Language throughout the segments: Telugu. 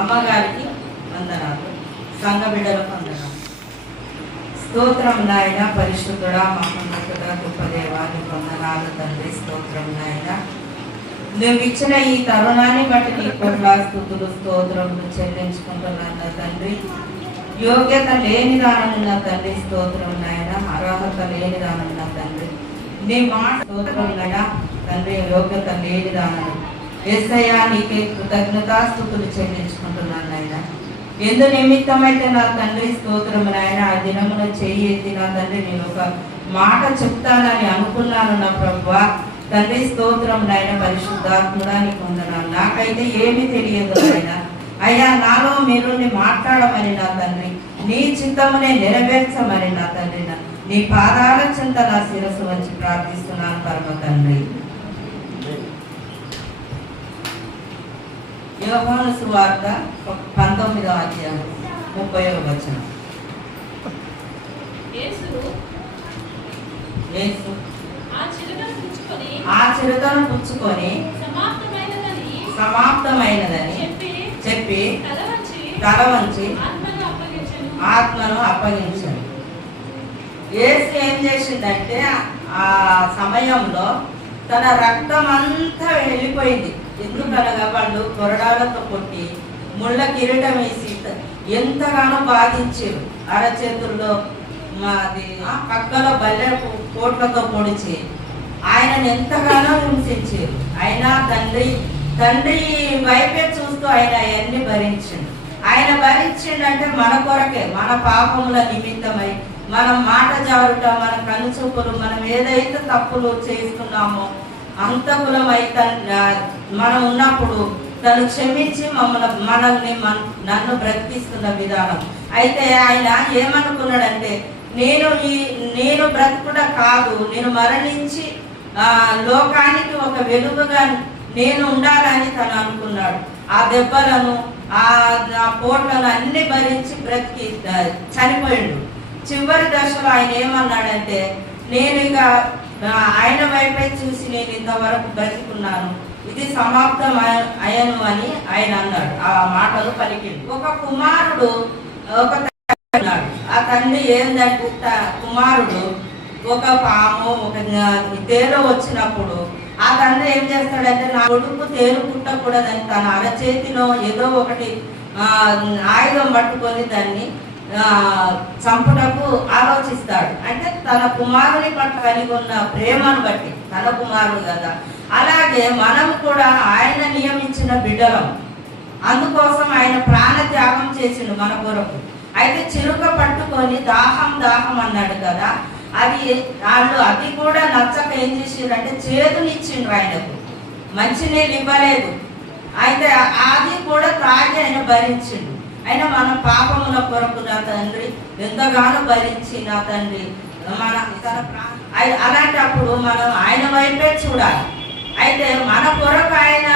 అమ్మగారికి వందనాలు సంఘ బిడ్డలకు వందనాలు. స్తోత్రం నాయన పరిశుద్ధుడా మహోన్నతుడా గొప్పదేవా నీకు వందనాలు తండ్రి స్తోత్రం నాయన. నువ్వు ఇచ్చిన ఈ తరుణాన్ని బట్టి నీ కోట్ల స్థుతులు స్తోత్రములు చెల్లించుకుంటున్నాను తండ్రి. యోగ్యత లేని దానన్న తండ్రి స్తోత్రం నాయన. అర్హత లేని దానన్న తండ్రి. నీ మాట స్తోత్రం నాయన. తండ్రి యోగ్యత లేని దానను ఎస్ఐయా నీకే కృతజ్ఞతాస్థుతులు చెల్లించుకుంటున్నాను నాయన. ఎందు నిమిత్తమైతే నా తండ్రి స్తోత్రం నాయన. ఆ దినమున చేయి ఎత్తి నా తండ్రి నేను ఒక మాట చెప్తానని అనుకున్నాను నా ప్రభు తండ్రి స్తోత్రం నాయన పరిశుద్ధాత్ముడా నీకు వందనాలు. నాకైతే ఏమీ తెలియదు నాయన. అయ్యా నాలో మీరు మాట్లాడమని నా తండ్రి. నీ చిత్తమునే నెరవేర్చమని నా తండ్రి నీ పాదాల చింత నా శిరస్సు వచ్చి ప్రార్థిస్తున్నాను పరమ తండ్రి. యోహాను సువార్త పంతొమ్మిదవ అధ్యాయం ముప్పై వచనం. యేసు ఆ చిరుతను పుచ్చుకొని సమాప్తమైనదని చెప్పి తల వంచి ఆత్మను అప్పగించాడు యేసు ఏం చేసిందంటే ఆ సమయంలో తన రక్తం అంతా వెళ్ళిపోయింది. ఎందుకనగా వాళ్ళు కొరడాలతో కొట్టి ముళ్ళ కిరీటం వేసి ఎంతగానో బాధించారు. అరచేతుల్లో మాది పక్కలో బల్లె కోట్లతో పొడిచి ఆయనను ఎంతగానో హింసించారు. అయినా తండ్రి తండ్రి వైపే చూస్తూ ఆయన అవన్నీ భరించిండు. ఆయన భరించిండంటే మన కొరకే మన పాపముల నిమిత్తమై మనం మాట జారుట మన కనుచూపులు మనం ఏదైతే తప్పులు చేస్తున్నామో అంతకులమై మనం ఉన్నప్పుడు తను క్షమించి మమ్మల్ని మనల్ని మన నన్ను బ్రతికిస్తున్న విధానం. అయితే ఆయన ఏమనుకున్నాడంటే నేను ఈ నేను బ్రతుకుట కాదు నేను మరణించి లోకానికి ఒక వెలుగుగా నేను ఉండాలని తను అనుకున్నాడు. ఆ దెబ్బలను ఆ పోట్లను అన్ని భరించి బ్రతికి చనిపోయిండు. చివరి దశలో ఆయన ఏమన్నాడంటే నేను ఇక ఆయన వైపే చూసి నేను ఇంతవరకు బ్రతికున్నాను. ఇది సమాప్తం అయను అని ఆయన అన్నాడు. ఆ మాటలు పలికిండు ఒక కుమారుడు ఒక తండ్రి ఆ తండ్రి ఏందంటే కుమారుడు ఒక పాము ఒక తేరు వచ్చినప్పుడు ఆ తండ్రి ఏం చేస్తాడంటే నా కొడుకు తేరు పుట్టకూడదని తన అరచేతిలో ఏదో ఒకటి ఆయుధం పట్టుకొని దాన్ని చంపుటకు ఆలోచిస్తాడు. అంటే తన కుమారుని పట్ల కలిగి ఉన్న ప్రేమను బట్టి తన కుమారుడు కదా. అలాగే మనం కూడా ఆయన నియమించిన బిడ్డలం. అందుకోసం ఆయన ప్రాణ త్యాగం చేసిండు మన కొరకు. అయితే చిరుక పట్టుకొని దాహం దాహం అన్నాడు కదా. అది వాళ్ళు అది కూడా నచ్చక ఏం చేసిండ్రు అంటే చేతునిచ్చిండ్రు ఆయనకు. మంచినీళ్ళు ఇవ్వలేదు. అయితే అది కూడా త్రాగి ఆయన భరించిండు. అయినా మన పాపముల కొరకు నా తండ్రి ఎంతగానో భరించి నా తండ్రి మన తన అలాంటప్పుడు మనం ఆయన వైపే చూడాలి. అయితే మన కొరకు ఆయన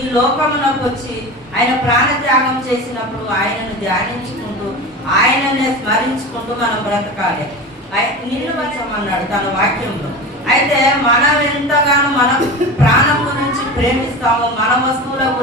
ఈ లోకమునకు వచ్చి ఆయన ప్రాణత్యాగం చేసినప్పుడు ఆయనను ధ్యానించుకుంటూ ఆయననే స్మరించుకుంటూ మనం బ్రతకాలి. నిన్ను నిలువచ్చమన్నాడు తన వాక్యంలో. అయితే మనం ఎంతగానో మనం ప్రాణం గురించి ప్రేమిస్తామో మన వస్తువుల గురించి